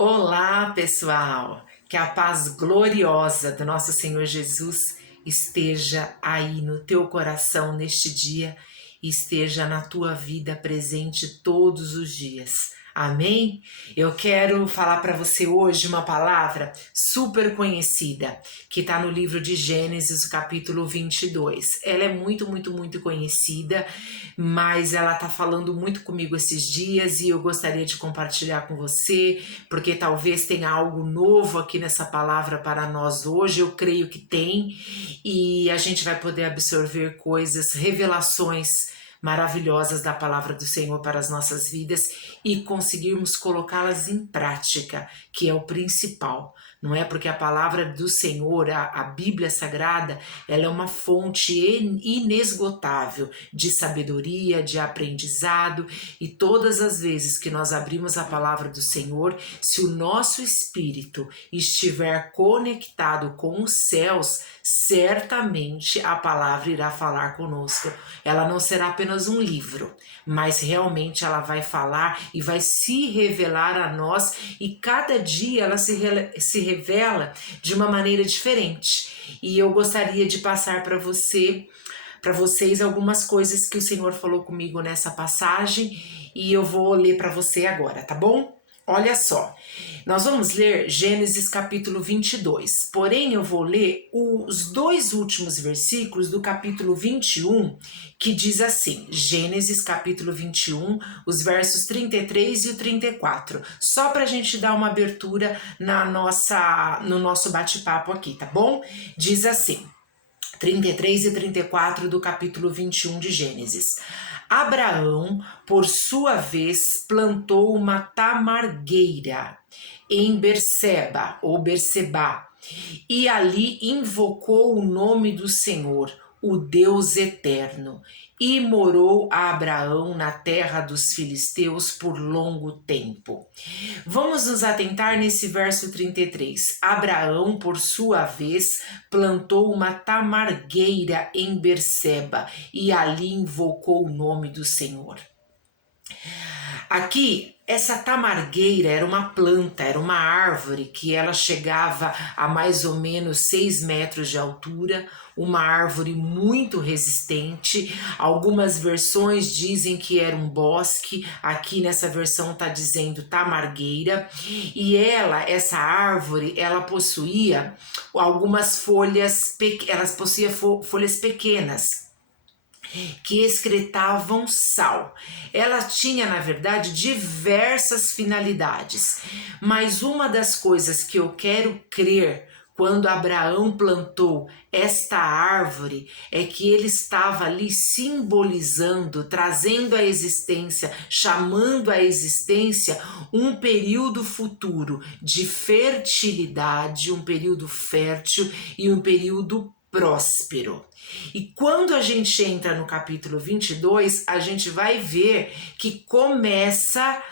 Olá, pessoal! Que a paz gloriosa do nosso Senhor Jesus esteja aí no teu coração neste dia e esteja na tua vida presente todos os dias. Amém? Eu quero falar para você hoje uma palavra super conhecida que está no livro de Gênesis, capítulo 22. Ela é muito conhecida, mas ela está falando muito comigo esses dias e eu gostaria de compartilhar com você, porque talvez tenha algo novo aqui nessa palavra para nós hoje. Eu creio que tem, e a gente vai poder absorver coisas, revelações maravilhosas da palavra do Senhor para as nossas vidas e conseguirmos colocá-las em prática, que é o principal. Não é? Porque a palavra do Senhor, a Bíblia Sagrada, ela é uma fonte inesgotável de sabedoria, de aprendizado, e todas as vezes que nós abrimos a palavra do Senhor, se o nosso espírito estiver conectado com os céus, certamente a palavra irá falar conosco. Ela não será apenas um livro, mas realmente ela vai falar e vai se revelar a nós, e cada dia ela se revela de uma maneira diferente. E eu gostaria de passar para vocês algumas coisas que o Senhor falou comigo nessa passagem, e eu vou ler para você agora, tá bom? Olha só, nós vamos ler Gênesis capítulo 22, porém eu vou ler os dois últimos versículos do capítulo 21, que diz assim, Gênesis capítulo 21, os versos 33 e o 34, só para a gente dar uma abertura no nosso bate-papo aqui, tá bom? Diz assim, 33 e 34 do capítulo 21 de Gênesis. Abraão, por sua vez, plantou uma tamargueira em Berseba, ou Berseba, e ali invocou o nome do Senhor, o Deus eterno, e morou Abraão na terra dos filisteus por longo tempo. Vamos nos atentar nesse verso 33. Abraão, por sua vez, plantou uma tamargueira em Berseba e ali invocou o nome do Senhor. Aqui, essa tamargueira era uma planta, era uma árvore que ela chegava a mais ou menos 6 metros de altura, uma árvore muito resistente. Algumas versões dizem que era um bosque, aqui nessa versão está dizendo tamargueira, e essa árvore, ela possuía algumas folhas, elas possuíam folhas pequenas, que excretavam sal. Ela tinha, na verdade, diversas finalidades, mas uma das coisas que eu quero crer quando Abraão plantou esta árvore é que ele estava ali simbolizando, trazendo à existência, chamando à existência um período futuro de fertilidade, um período fértil e um período próspero. E quando a gente entra no capítulo 22, a gente vai ver que começa,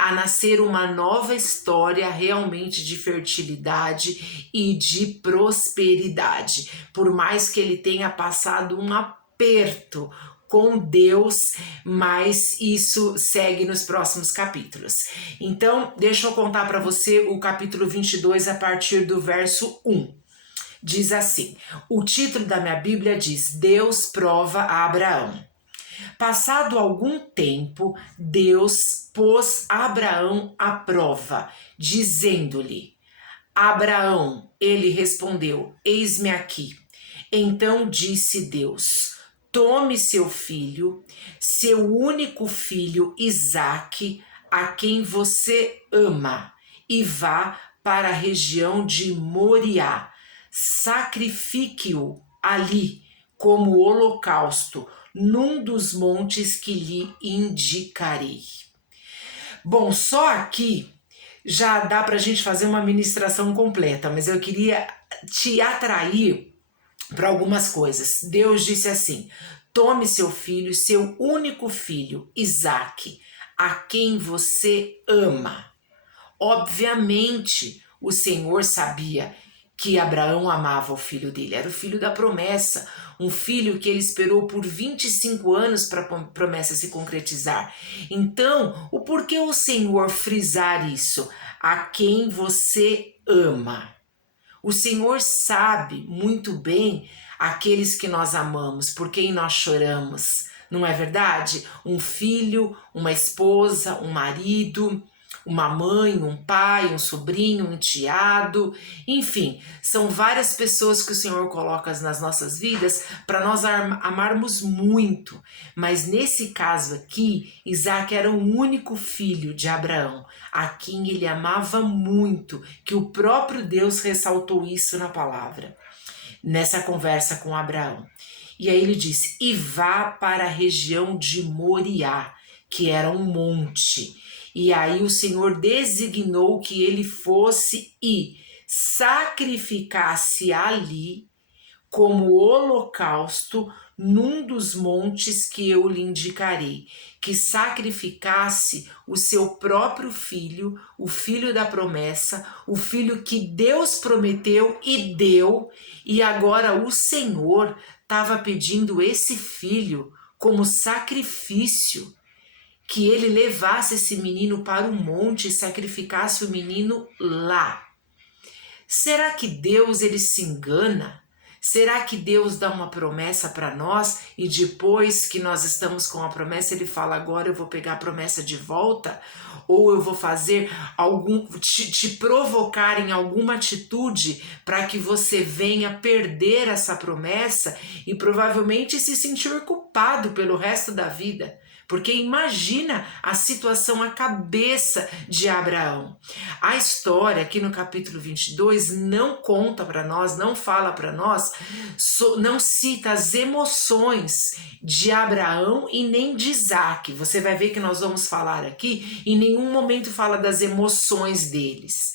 a nascer uma nova história realmente de fertilidade e de prosperidade. Por mais que ele tenha passado um aperto com Deus, mas isso segue nos próximos capítulos. Então, deixa eu contar para você o capítulo 22 a partir do verso 1. Diz assim, o título da minha Bíblia diz, Deus prova a Abraão. Passado algum tempo, Deus pôs Abraão à prova, dizendo-lhe, Abraão, ele respondeu, eis-me aqui. Então disse Deus, tome seu filho, seu único filho Isaque, a quem você ama, e vá para a região de Moriá. Sacrifique-o ali como holocausto num dos montes que lhe indicarei. Bom, só aqui já dá para a gente fazer uma ministração completa, mas eu queria te atrair para algumas coisas. Deus disse assim, tome seu filho, seu único filho, Isaque, a quem você ama. Obviamente, o Senhor sabia que Abraão amava o filho dele. Era o filho da promessa, um filho que ele esperou por 25 anos para a promessa se concretizar. Então, o porquê o Senhor frisar isso? A quem você ama. O Senhor sabe muito bem aqueles que nós amamos, por quem nós choramos. Não é verdade? Um filho, uma esposa, um marido, uma mãe, um pai, um sobrinho, um enteado, enfim, são várias pessoas que o Senhor coloca nas nossas vidas para nós amarmos muito. Mas nesse caso aqui, Isaac era o único filho de Abraão, a quem ele amava muito, que o próprio Deus ressaltou isso na palavra, nessa conversa com Abraão. E aí ele disse: e vá para a região de Moriá, que era um monte. E aí o Senhor designou que ele fosse e sacrificasse ali como holocausto num dos montes que eu lhe indicarei, que sacrificasse o seu próprio filho, o filho da promessa, o filho que Deus prometeu e deu, e agora o Senhor estava pedindo esse filho como sacrifício, que ele levasse esse menino para o monte e sacrificasse o menino lá. Será que Deus ele se engana? Será que Deus dá uma promessa para nós e depois que nós estamos com a promessa ele fala: agora eu vou pegar a promessa de volta? Ou eu vou fazer te provocar em alguma atitude para que você venha perder essa promessa e provavelmente se sentir culpado pelo resto da vida? Porque imagina a situação, a cabeça de Abraão. A história aqui no capítulo 22 não conta para nós, não fala para nós, não cita as emoções de Abraão e nem de Isaac. Você vai ver que nós vamos falar aqui, em nenhum momento fala das emoções deles.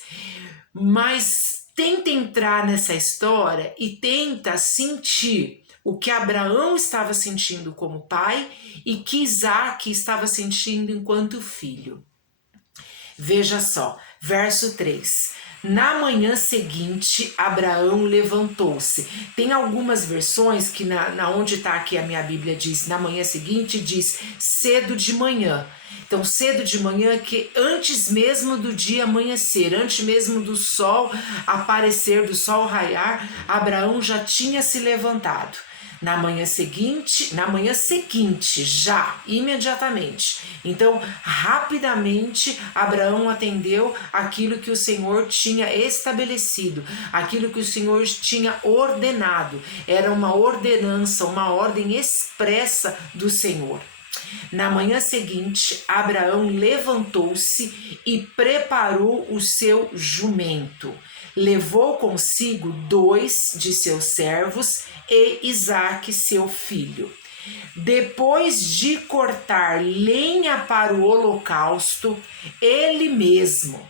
Mas tenta entrar nessa história e tenta sentir o que Abraão estava sentindo como pai e que Isaac estava sentindo enquanto filho. Veja só, verso 3. Na manhã seguinte, Abraão levantou-se. Tem algumas versões que na onde está aqui a minha Bíblia diz na manhã seguinte, diz cedo de manhã. Então cedo de manhã que antes mesmo do dia amanhecer, antes mesmo do sol aparecer, do sol raiar, Abraão já tinha se levantado. Na manhã seguinte, já, imediatamente. Então, rapidamente, Abraão atendeu aquilo que o Senhor tinha estabelecido, aquilo que o Senhor tinha ordenado. Era uma ordenança, uma ordem expressa do Senhor. Na manhã seguinte, Abraão levantou-se e preparou o seu jumento. Levou consigo 2 de seus servos e Isaque, seu filho. Depois de cortar lenha para o holocausto, ele mesmo,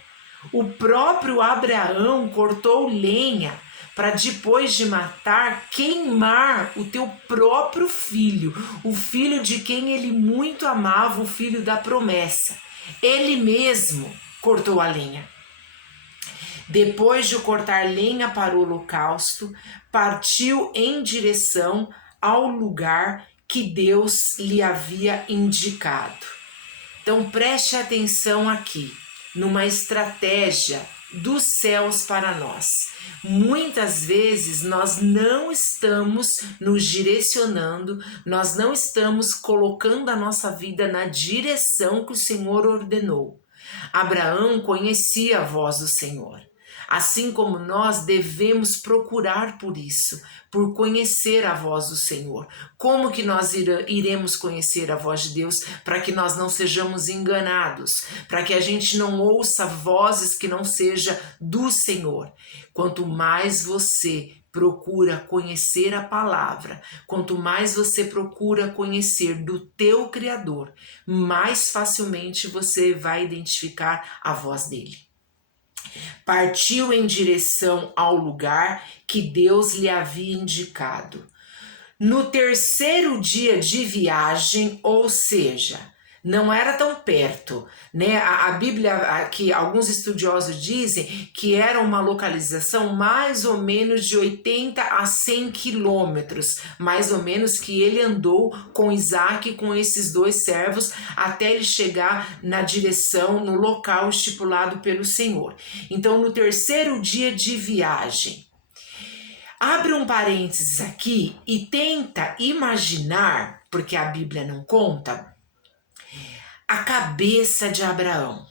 o próprio Abraão, cortou lenha para depois de matar, queimar o teu próprio filho, o filho de quem ele muito amava, o filho da promessa. Ele mesmo cortou a lenha. Depois de cortar lenha para o holocausto, partiu em direção ao lugar que Deus lhe havia indicado. Então preste atenção aqui, numa estratégia dos céus para nós. Muitas vezes nós não estamos nos direcionando, nós não estamos colocando a nossa vida na direção que o Senhor ordenou. Abraão conhecia a voz do Senhor. Assim como nós devemos procurar por isso, por conhecer a voz do Senhor. Como que nós iremos conhecer a voz de Deus para que nós não sejamos enganados, para que a gente não ouça vozes que não seja do Senhor? Quanto mais você procura conhecer a palavra, quanto mais você procura conhecer do teu Criador, mais facilmente você vai identificar a voz dele. Partiu em direção ao lugar que Deus lhe havia indicado. No terceiro dia de viagem, ou seja, não era tão perto, né? A Bíblia, aqui, alguns estudiosos dizem que era uma localização mais ou menos de 80 a 100 quilômetros, mais ou menos, que ele andou com Isaac, com esses dois servos, até ele chegar na direção, no local estipulado pelo Senhor. Então, no terceiro dia de viagem, abre um parênteses aqui e tenta imaginar, porque a Bíblia não conta, a cabeça de Abraão,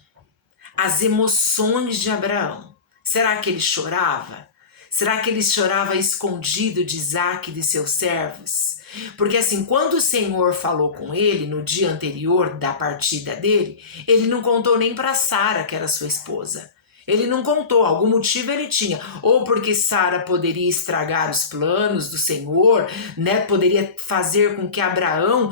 as emoções de Abraão. Será que ele chorava? Será que ele chorava escondido de Isaac e de seus servos? Porque assim, quando o Senhor falou com ele no dia anterior da partida dele, ele não contou nem para Sara, que era sua esposa. Ele não contou, algum motivo ele tinha, ou porque Sara poderia estragar os planos do Senhor, né? Poderia fazer com que Abraão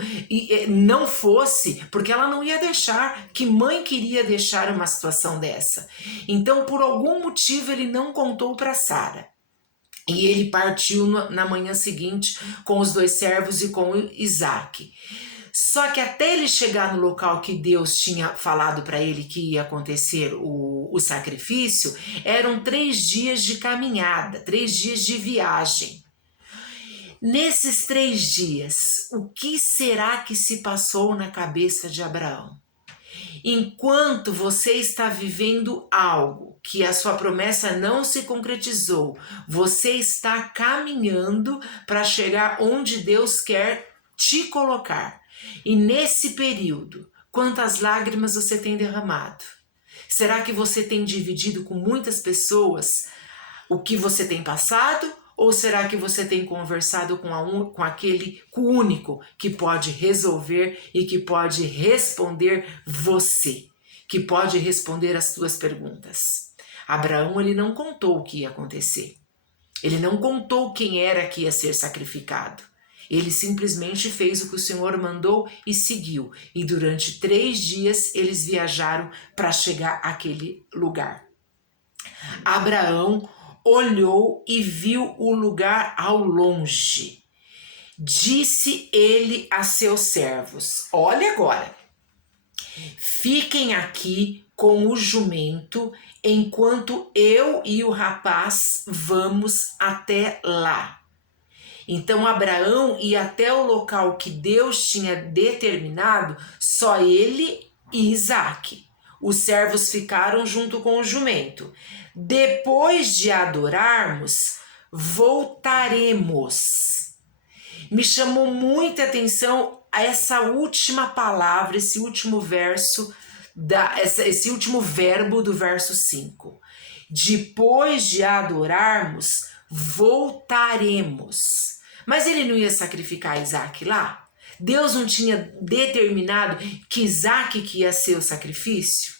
não fosse, porque ela não ia deixar. Que mãe queria deixar uma situação dessa? Então, por algum motivo, ele não contou para Sara. E ele partiu na manhã seguinte com os dois servos e com Isaac. Só que até ele chegar no local que Deus tinha falado para ele que ia acontecer o sacrifício, eram 3 dias de caminhada, 3 dias de viagem. Nesses 3 dias, o que será que se passou na cabeça de Abraão? Enquanto você está vivendo algo que a sua promessa não se concretizou, você está caminhando para chegar onde Deus quer te colocar. E nesse período, quantas lágrimas você tem derramado? Será que você tem dividido com muitas pessoas o que você tem passado? Ou será que você tem conversado com aquele único que pode resolver e que pode responder você, que pode responder as suas perguntas? Abraão, ele não contou o que ia acontecer. Ele não contou quem era que ia ser sacrificado. Ele simplesmente fez o que o Senhor mandou e seguiu. E durante 3 dias eles viajaram para chegar àquele lugar. Abraão olhou e viu o lugar ao longe. Disse ele a seus servos: olha agora, fiquem aqui com o jumento enquanto eu e o rapaz vamos até lá. Então Abraão ia até o local que Deus tinha determinado, só ele e Isaac. Os servos ficaram junto com o jumento. Depois de adorarmos, voltaremos. Me chamou muita atenção essa última palavra, esse último verso, esse último verbo do verso 5. Depois de adorarmos, voltaremos. Mas ele não ia sacrificar Isaac lá? Deus não tinha determinado que Isaac que ia ser o sacrifício?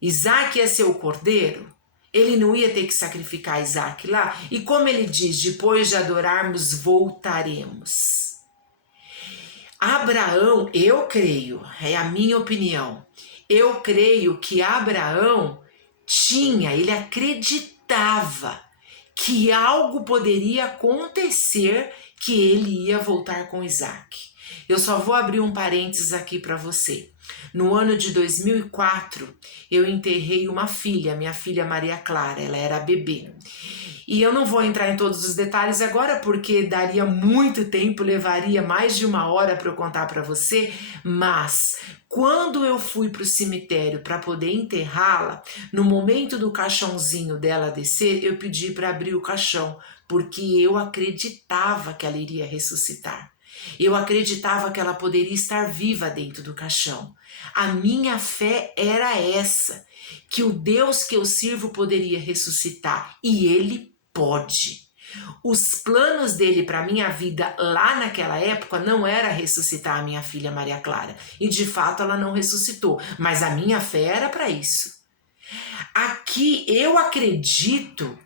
Isaac ia ser o cordeiro? Ele não ia ter que sacrificar Isaac lá? E como ele diz, depois de adorarmos, voltaremos. Abraão, eu creio, é a minha opinião, eu creio que Abraão ele acreditava que algo poderia acontecer, que ele ia voltar com Isaac. Eu só vou abrir um parênteses aqui para você. No ano de 2004, eu enterrei uma filha, minha filha Maria Clara, ela era bebê. E eu não vou entrar em todos os detalhes agora, porque daria muito tempo, levaria mais de 1 hora para eu contar para você, mas quando eu fui para o cemitério para poder enterrá-la, no momento do caixãozinho dela descer, eu pedi para abrir o caixão, porque eu acreditava que ela iria ressuscitar. Eu acreditava que ela poderia estar viva dentro do caixão. A minha fé era essa, que o Deus que eu sirvo poderia ressuscitar, e Ele pode. Os planos dele para minha vida lá naquela época não era ressuscitar a minha filha Maria Clara, e de fato ela não ressuscitou, mas a minha fé era para isso. Aqui eu acredito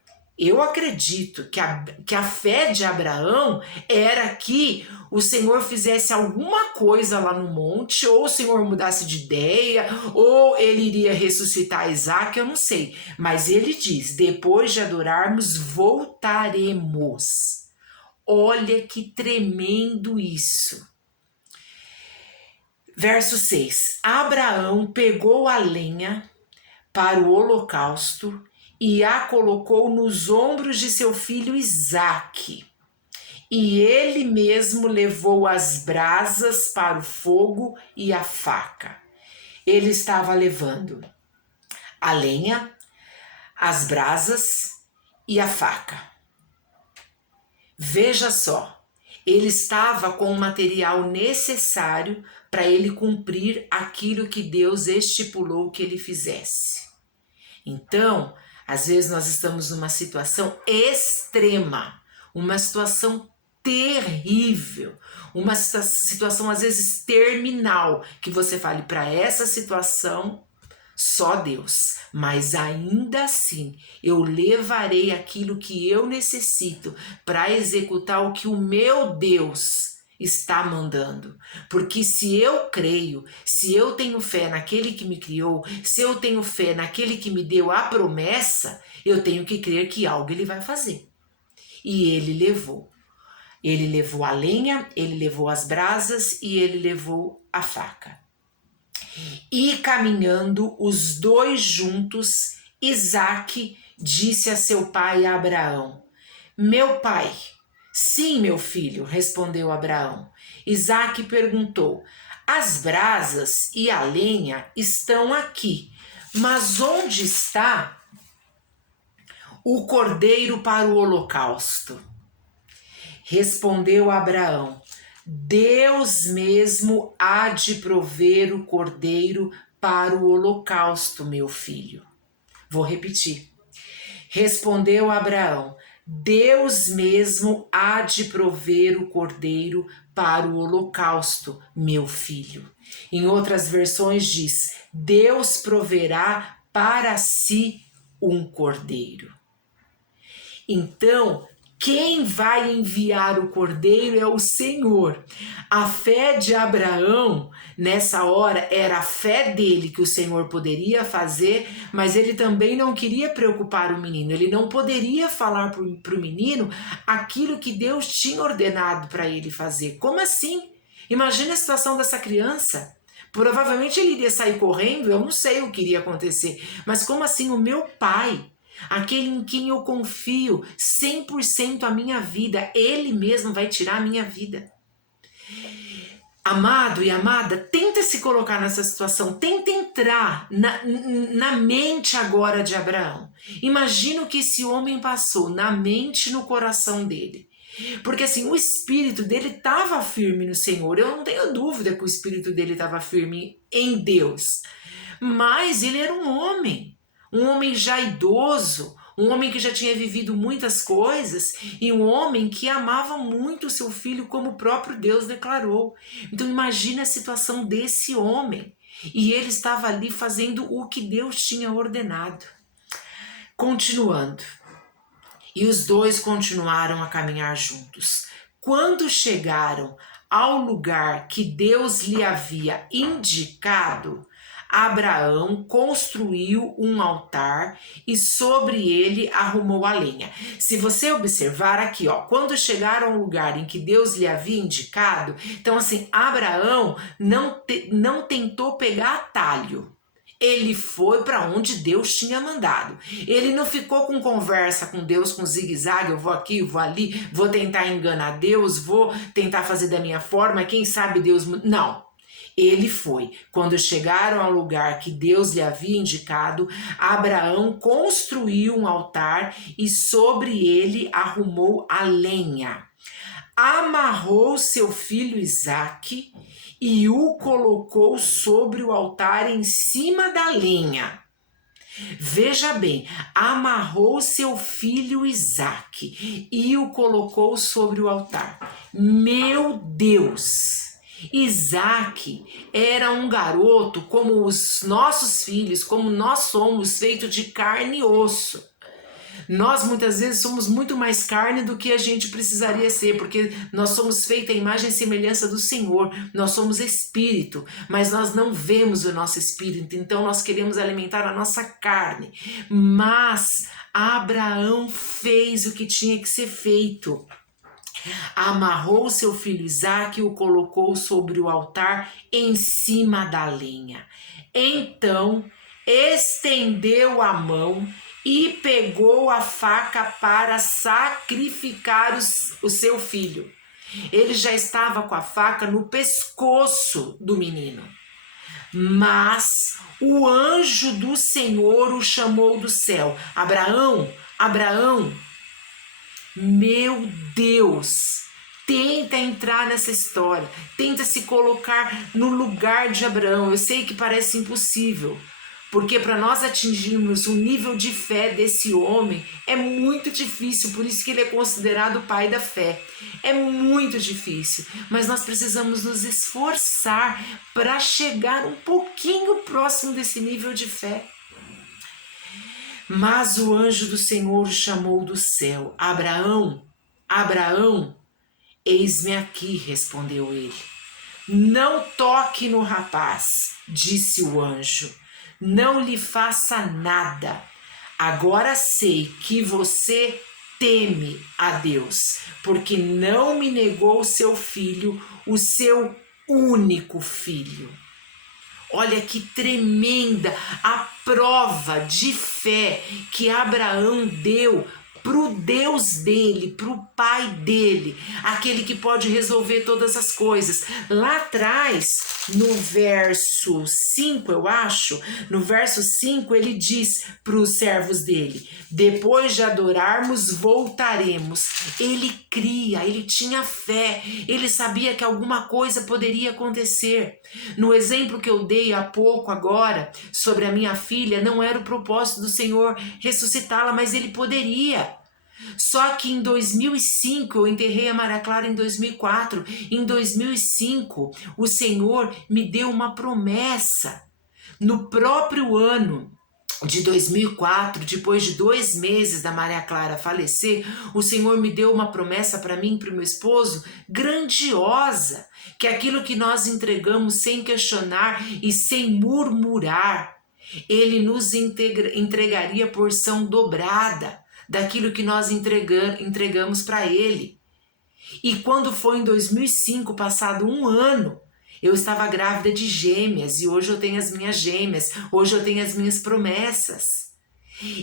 que a fé de Abraão era que o Senhor fizesse alguma coisa lá no monte, ou o Senhor mudasse de ideia, ou ele iria ressuscitar Isaac, eu não sei. Mas ele diz, depois de adorarmos, voltaremos. Olha que tremendo isso. Verso 6. Abraão pegou a lenha para o holocausto e a colocou nos ombros de seu filho Isaque. E ele mesmo levou as brasas para o fogo e a faca. Ele estava levando a lenha, as brasas e a faca. Veja só, ele estava com o material necessário para ele cumprir aquilo que Deus estipulou que ele fizesse. Então, às vezes nós estamos numa situação extrema, uma situação terrível, uma situação às vezes terminal, que você fale para essa situação só Deus, mas ainda assim eu levarei aquilo que eu necessito para executar o que o meu Deus está mandando. Porque se eu creio, se eu tenho fé naquele que me criou, se eu tenho fé naquele que me deu a promessa, eu tenho que crer que algo ele vai fazer. E ele levou. Ele levou a lenha, ele levou as brasas e ele levou a faca. E caminhando os dois juntos, Isaque disse a seu pai Abraão: Meu pai. Sim, meu filho, respondeu Abraão. Isaque perguntou: As brasas e a lenha estão aqui, mas onde está o cordeiro para o holocausto? Respondeu Abraão: Deus mesmo há de prover o cordeiro para o holocausto, meu filho. Vou repetir. Respondeu Abraão: Deus mesmo há de prover o cordeiro para o holocausto, meu filho. Em outras versões diz: Deus proverá para si um cordeiro. Então, quem vai enviar o cordeiro é o Senhor. A fé de Abraão, nessa hora, era a fé dele que o Senhor poderia fazer, mas ele também não queria preocupar o menino. Ele não poderia falar para o menino aquilo que Deus tinha ordenado para ele fazer. Como assim? Imagina a situação dessa criança. Provavelmente ele iria sair correndo, eu não sei o que iria acontecer. Mas como assim o meu pai, aquele em quem eu confio 100% a minha vida, ele mesmo vai tirar a minha vida? Amado e amada, tenta se colocar nessa situação, tenta entrar na mente agora de Abraão. Imagina o que esse homem passou na mente e no coração dele. Porque assim, o espírito dele estava firme no Senhor. Eu não tenho dúvida que o espírito dele estava firme em Deus. Mas ele era um homem já idoso, um homem que já tinha vivido muitas coisas e um homem que amava muito o seu filho como o próprio Deus declarou. Então imagina a situação desse homem. E ele estava ali fazendo o que Deus tinha ordenado. Continuando. E os dois continuaram a caminhar juntos. Quando chegaram ao lugar que Deus lhe havia indicado, Abraão construiu um altar e sobre ele arrumou a lenha. Se você observar aqui, ó, quando chegaram ao lugar em que Deus lhe havia indicado, então assim, Abraão não tentou pegar atalho. Ele foi para onde Deus tinha mandado. Ele não ficou com conversa com Deus, com zigue-zague, eu vou aqui, eu vou ali, vou tentar enganar Deus, vou tentar fazer da minha forma, quem sabe Deus... Não. Ele foi. Quando chegaram ao lugar que Deus lhe havia indicado, Abraão construiu um altar e sobre ele arrumou a lenha. Amarrou seu filho Isaque e o colocou sobre o altar em cima da lenha. Veja bem, amarrou seu filho Isaque e o colocou sobre o altar. Meu Deus! Isaque era um garoto como os nossos filhos, como nós somos, feito de carne e osso. Nós muitas vezes somos muito mais carne do que a gente precisaria ser, porque nós somos feitos à imagem e semelhança do Senhor, nós somos espírito, mas nós não vemos o nosso espírito, então nós queremos alimentar a nossa carne. Mas Abraão fez o que tinha que ser feito. Amarrou seu filho Isaque e o colocou sobre o altar em cima da lenha. Então estendeu a mão e pegou a faca para sacrificar o seu filho. Ele já estava com a faca no pescoço do menino. Mas o anjo do Senhor o chamou do céu: Abraão, Abraão. Meu Deus, tenta entrar nessa história, tenta se colocar no lugar de Abraão. Eu sei que parece impossível, porque para nós atingirmos o nível de fé desse homem é muito difícil, por isso que ele é considerado o pai da fé. É muito difícil, mas nós precisamos nos esforçar para chegar um pouquinho próximo desse nível de fé. Mas o anjo do Senhor o chamou do céu: Abraão, Abraão. Eis-me aqui, respondeu ele. Não toque no rapaz, disse o anjo. Não lhe faça nada. Agora sei que você teme a Deus, porque não me negou seu filho, o seu único filho. Olha que tremenda a prova de fé que Abraão deu para o Deus dele, para o Pai dele, aquele que pode resolver todas as coisas. Lá atrás, no verso 5, eu acho, no verso 5 ele diz para os servos dele: depois de adorarmos, voltaremos. Ele cria, ele tinha fé, ele sabia que alguma coisa poderia acontecer. No exemplo que eu dei há pouco agora, sobre a minha filha, não era o propósito do Senhor ressuscitá-la, mas ele poderia. Só que em 2005, eu enterrei a Maria Clara em 2004, em 2005 o Senhor me deu uma promessa. No próprio ano de 2004, depois de 2 meses da Maria Clara falecer, o Senhor me deu uma promessa para mim e para o meu esposo grandiosa, que aquilo que nós entregamos sem questionar e sem murmurar, Ele nos entregaria porção dobrada daquilo que nós entregamos para Ele. E quando foi em 2005, passado 1 ano, eu estava grávida de gêmeas e hoje eu tenho as minhas gêmeas, hoje eu tenho as minhas promessas.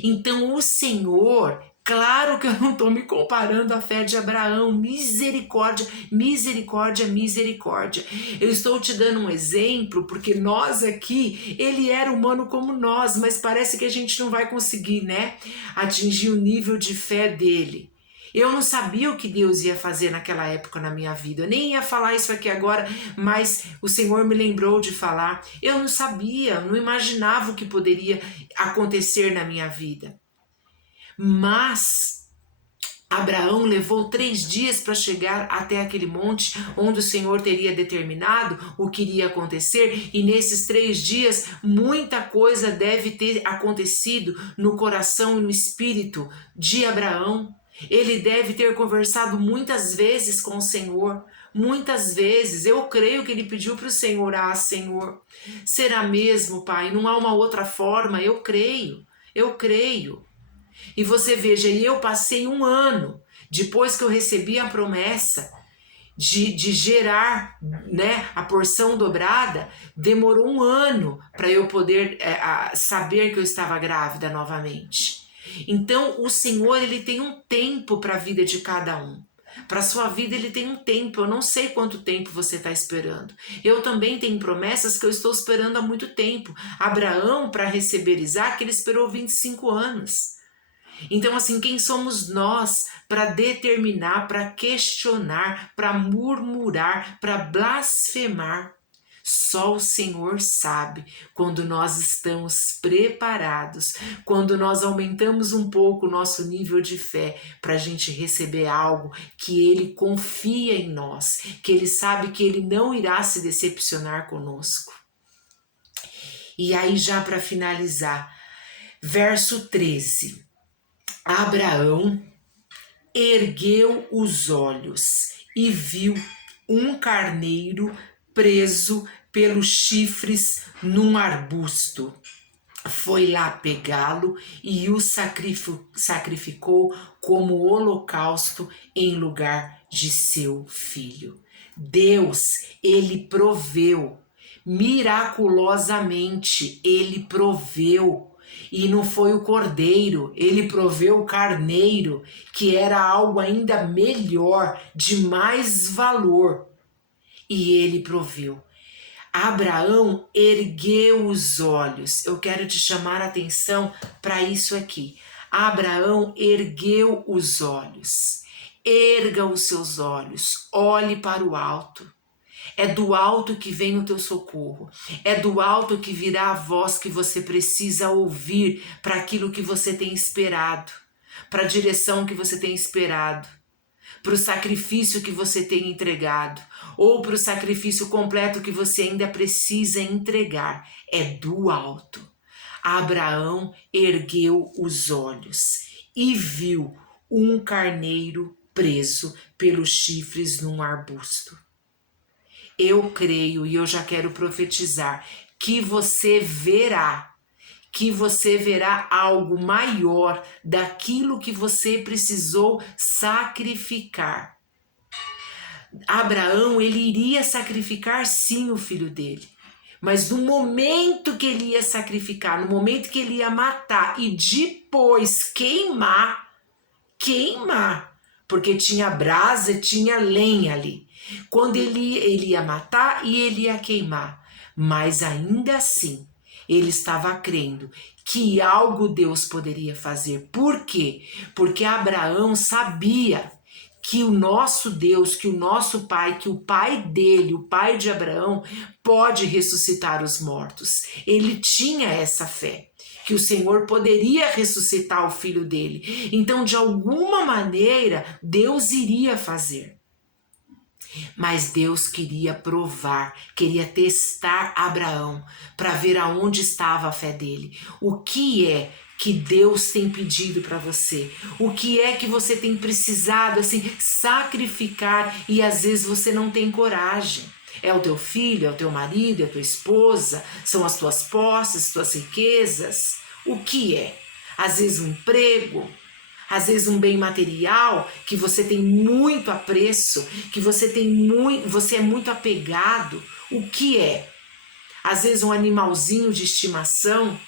Então o Senhor, claro que eu não estou me comparando à fé de Abraão, misericórdia, misericórdia, misericórdia. Eu estou te dando um exemplo porque nós aqui, ele era humano como nós, mas parece que a gente não vai conseguir, né, atingir o nível de fé dele. Eu não sabia o que Deus ia fazer naquela época na minha vida. Eu nem ia falar isso aqui agora, mas o Senhor me lembrou de falar. Eu não sabia, não imaginava o que poderia acontecer na minha vida. Mas Abraão levou 3 dias para chegar até aquele monte onde o Senhor teria determinado o que iria acontecer, e nesses 3 dias muita coisa deve ter acontecido no coração e no espírito de Abraão. Ele deve ter conversado muitas vezes com o Senhor, muitas vezes. Eu creio que ele pediu para o Senhor: ah, Senhor, será mesmo, Pai? Não há uma outra forma? Eu creio, eu creio. E você veja, eu passei 1 ano, depois que eu recebi a promessa de gerar, né, a porção dobrada, demorou 1 ano para eu poder saber que eu estava grávida novamente. Então o Senhor, ele tem um tempo para a vida de cada um. Para a sua vida ele tem um tempo. Eu não sei quanto tempo você está esperando. Eu também tenho promessas que eu estou esperando há muito tempo. Abraão, para receber Isaque, ele esperou 25 anos. Então, assim, quem somos nós para determinar, para questionar, para murmurar, para blasfemar? Só o Senhor sabe quando nós estamos preparados, quando nós aumentamos um pouco o nosso nível de fé para a gente receber algo que Ele confia em nós, que Ele sabe que Ele não irá se decepcionar conosco. E aí, já para finalizar, verso 13. Abraão ergueu os olhos e viu um carneiro preso pelos chifres num arbusto. foi lá pegá-lo e o sacrificou como holocausto em lugar de seu filho. Deus, ele proveu, miraculosamente, ele proveu. E não foi o cordeiro, ele proveu o carneiro, que era algo ainda melhor, de mais valor. E ele proveu. Abraão ergueu os olhos. Eu quero te chamar a atenção para isso aqui. Abraão ergueu os olhos. Erga os seus olhos, olhe para o alto. É do alto que vem o teu socorro. É do alto que virá a voz que você precisa ouvir para aquilo que você tem esperado, para a direção que você tem esperado, para o sacrifício que você tem entregado, ou para o sacrifício completo que você ainda precisa entregar. É do alto. Abraão ergueu os olhos e viu um carneiro preso pelos chifres num arbusto. Eu creio e eu já quero profetizar que você verá algo maior daquilo que você precisou sacrificar. Abraão, ele iria sacrificar sim o filho dele, mas no momento que ele ia sacrificar, no momento que ele ia matar e depois queimar, porque tinha brasa, tinha lenha ali. Quando ele ia matar e ele ia queimar, mas ainda assim, ele estava crendo que algo Deus poderia fazer. Por quê? Porque Abraão sabia que o nosso Deus, que o nosso Pai, que o Pai dele, o Pai de Abraão, pode ressuscitar os mortos. Ele tinha essa fé, que o Senhor poderia ressuscitar o filho dele. Então, de alguma maneira, Deus iria fazer. Mas Deus queria provar, queria testar Abraão para ver aonde estava a fé dele. O que é que Deus tem pedido para você? O que é que você tem precisado assim sacrificar e às vezes você não tem coragem? É o teu filho, é o teu marido, é a tua esposa, são as tuas posses, as tuas riquezas? O que é? Às vezes um emprego, às vezes um bem material que você tem muito apreço, que você é muito apegado. O que é? Às vezes um animalzinho de estimação.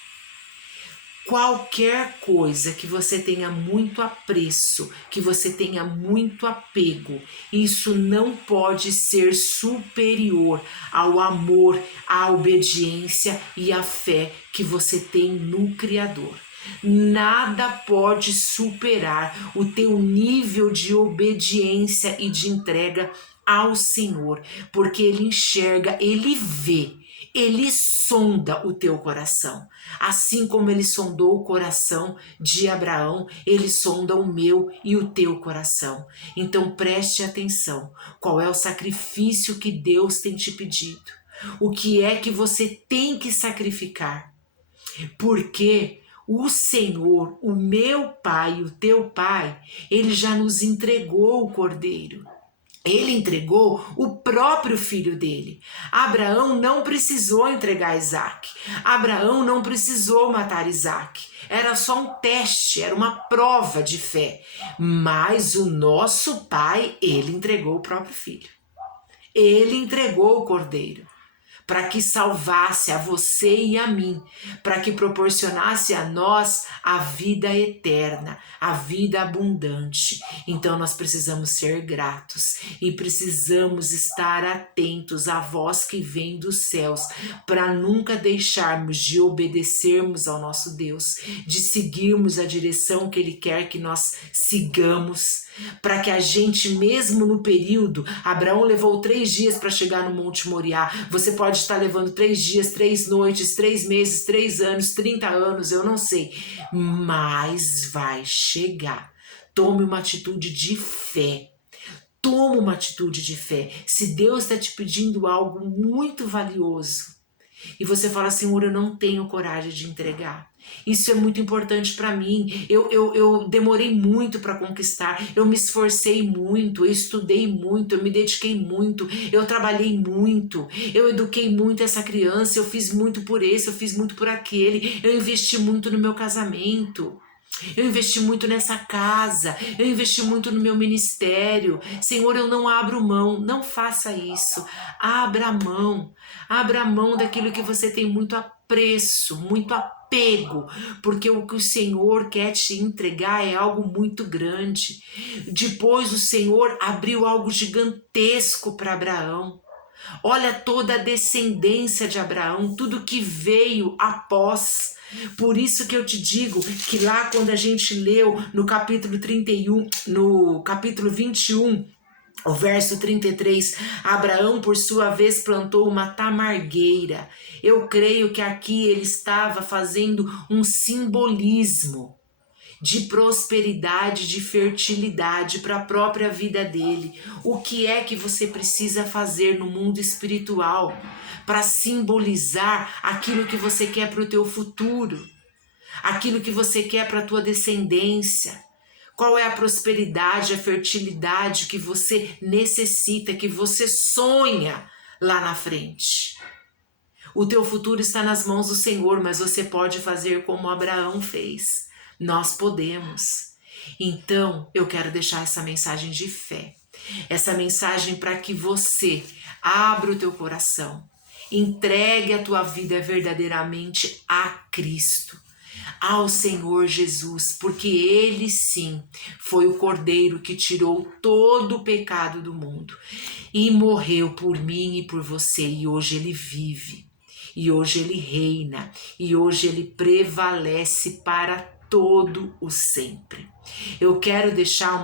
Qualquer coisa que você tenha muito apreço, que você tenha muito apego, isso não pode ser superior ao amor, à obediência e à fé que você tem no Criador. Nada pode superar o teu nível de obediência e de entrega ao Senhor, porque Ele enxerga, Ele vê, Ele sonda o teu coração. Assim como Ele sondou o coração de Abraão, Ele sonda o meu e o teu coração. Então preste atenção, qual é o sacrifício que Deus tem te pedido? O que é que você tem que sacrificar? Porque o Senhor, o meu Pai, o teu Pai, Ele já nos entregou o Cordeiro. Ele entregou o próprio filho dele. Abraão não precisou entregar Isaac. Abraão não precisou matar Isaac. Era só um teste, era uma prova de fé. Mas o nosso pai, ele entregou o próprio filho. Ele entregou o cordeiro para que salvasse a você e a mim, para que proporcionasse a nós a vida eterna, a vida abundante. Então nós precisamos ser gratos e precisamos estar atentos à voz que vem dos céus, para nunca deixarmos de obedecermos ao nosso Deus, de seguirmos a direção que Ele quer que nós sigamos, para que a gente, mesmo no período, Abraão levou 3 dias para chegar no Monte Moriá, você pode estar levando 3 dias, 3 noites, 3 meses, 3 anos, 30 anos, eu não sei, mas vai chegar. Tome uma atitude de fé. Toma uma atitude de fé. Se Deus está te pedindo algo muito valioso, e você fala, Senhor, eu não tenho coragem de entregar. Isso é muito importante para mim. Eu demorei muito para conquistar, eu me esforcei muito, eu estudei muito, eu me dediquei muito, eu trabalhei muito, eu eduquei muito essa criança, eu fiz muito por esse, eu fiz muito por aquele, eu investi muito no meu casamento. Eu investi muito nessa casa, eu investi muito no meu ministério. Senhor, eu não abro mão, não faça isso. Abra mão daquilo que você tem muito apreço, muito apego, porque o que o Senhor quer te entregar é algo muito grande. Depois o Senhor abriu algo gigantesco para Abraão. Olha toda a descendência de Abraão, tudo que veio após. Por isso que eu te digo que lá quando a gente leu no capítulo 31, no capítulo 21, o verso 33, Abraão por sua vez plantou uma tamargueira. Eu creio que aqui ele estava fazendo um simbolismo de prosperidade, de fertilidade para a própria vida dele. O que é que você precisa fazer no mundo espiritual para simbolizar aquilo que você quer para o teu futuro, aquilo que você quer para a tua descendência? Qual é a prosperidade, a fertilidade que você necessita, que você sonha lá na frente? O teu futuro está nas mãos do Senhor, mas você pode fazer como Abraão fez. Nós podemos. Então, eu quero deixar essa mensagem de fé. Essa mensagem para que você abra o teu coração, entregue a tua vida verdadeiramente a Cristo, ao Senhor Jesus, porque Ele sim foi o Cordeiro que tirou todo o pecado do mundo e morreu por mim e por você, e hoje Ele vive. E hoje ele reina, e hoje ele prevalece para todo o sempre. Eu quero deixar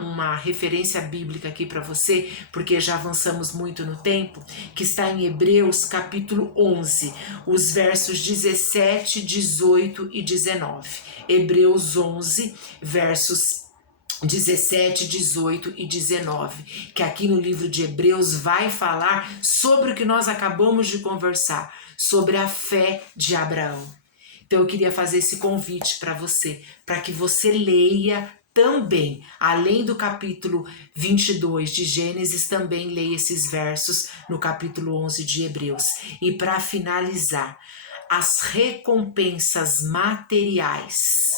uma referência bíblica aqui para você, porque já avançamos muito no tempo, que está em Hebreus capítulo 11, os versos 17, 18 e 19. Hebreus 11, versos 17, 18 e 19, que aqui no livro de Hebreus vai falar sobre o que nós acabamos de conversar, sobre a fé de Abraão. Então eu queria fazer esse convite para você, para que você leia também, além do capítulo 22 de Gênesis, também leia esses versos no capítulo 11 de Hebreus. E para finalizar, as recompensas materiais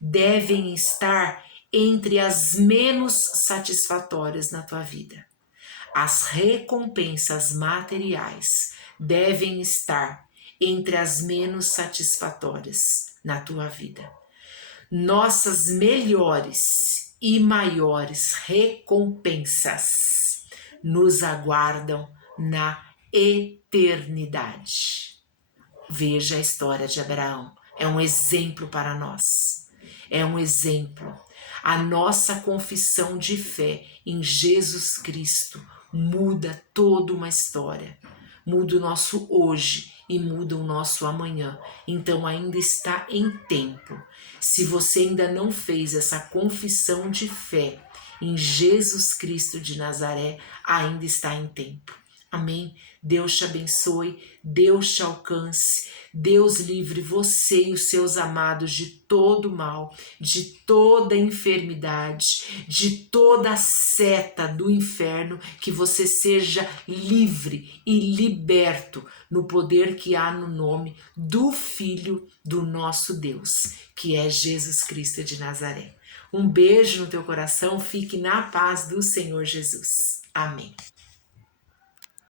devem estar entre as menos satisfatórias na tua vida. As recompensas materiais devem estar entre as menos satisfatórias na tua vida. Nossas melhores e maiores recompensas nos aguardam na eternidade. Veja a história de Abraão, é um exemplo para nós, é um exemplo. A nossa confissão de fé em Jesus Cristo muda toda uma história, muda o nosso hoje e muda o nosso amanhã. Então ainda está em tempo. Se você ainda não fez essa confissão de fé em Jesus Cristo de Nazaré, ainda está em tempo. Amém? Deus te abençoe, Deus te alcance, Deus livre você e os seus amados de todo mal, de toda enfermidade, de toda seta do inferno, que você seja livre e liberto no poder que há no nome do Filho do nosso Deus, que é Jesus Cristo de Nazaré. Um beijo no teu coração, fique na paz do Senhor Jesus. Amém.